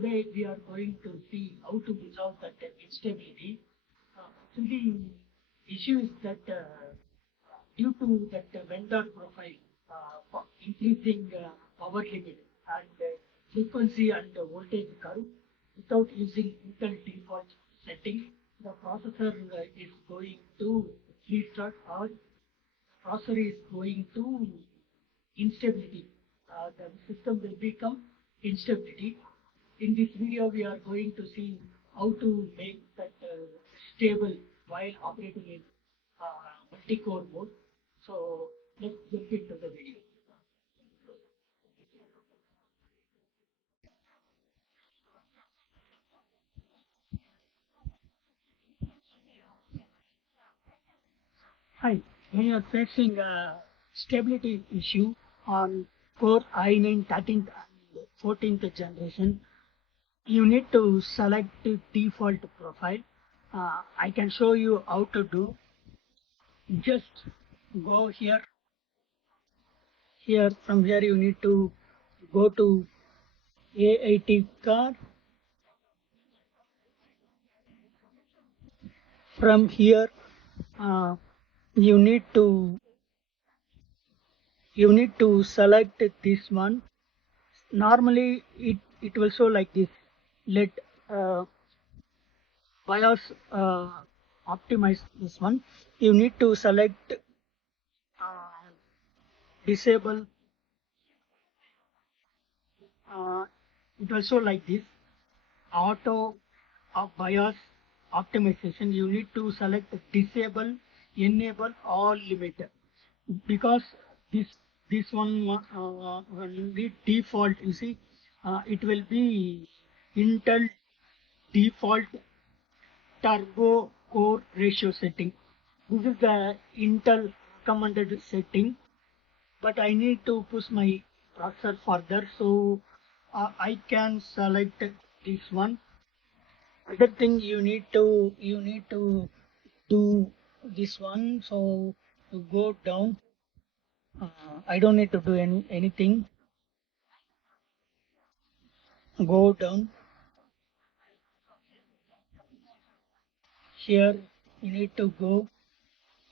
today we are going to see how to resolve that instability. Actually, issue is that due to that vendor profile for increasing power limit and frequency and voltage curve without using Intel default setting, the processor is going to restart or processor is going to instability. The system will become instability. In this video, we are going to see how to make that stable while operating in multi-core mode. So let's jump into the video. Hi, when you are facing a stability issue on Core i9 13th and 14th generation, you need to select the default profile. I can show you how to do. Just go here. Here, from here, you need to go to AIT card. From here, uh, you need to select this one. Normally, it will show like this. Let BIOS optimize this one. You need to select disable. It will show like this. Auto of BIOS optimization. You need to select disable, enable all limit, because this one will be default. You see, it will be Intel default turbo core ratio setting. This is the Intel recommended setting, but I need to push my processor further, so I can select this one. Other thing, you need to do this one. So to go down, I don't need to do anything. Go down here. You need to go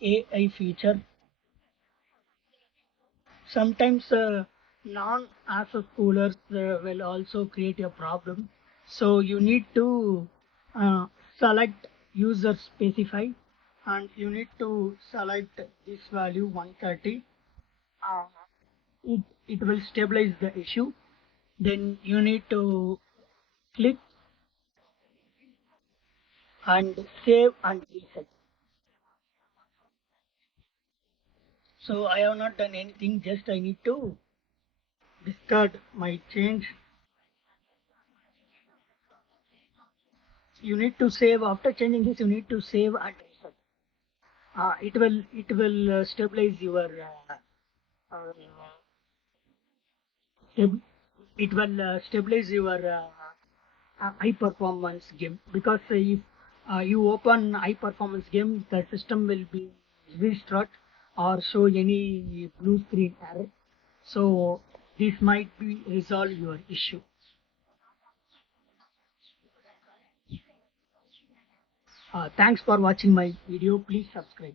AI feature. Sometimes non-access coolers will also create a problem. So you need to select user specify, and you need to select this value 130. Uh, it will stabilize the issue. Then you need to click and save and reset. So I have not done anything, just I need to discard my change. You need to save. After changing this, you need to save and reset. It will stabilize your uh, stab- it will stabilize your high performance game, because if you open high performance game, the system will be restart or show any blue screen error. So this might be resolve your issue. Thanks for watching my video. Please subscribe.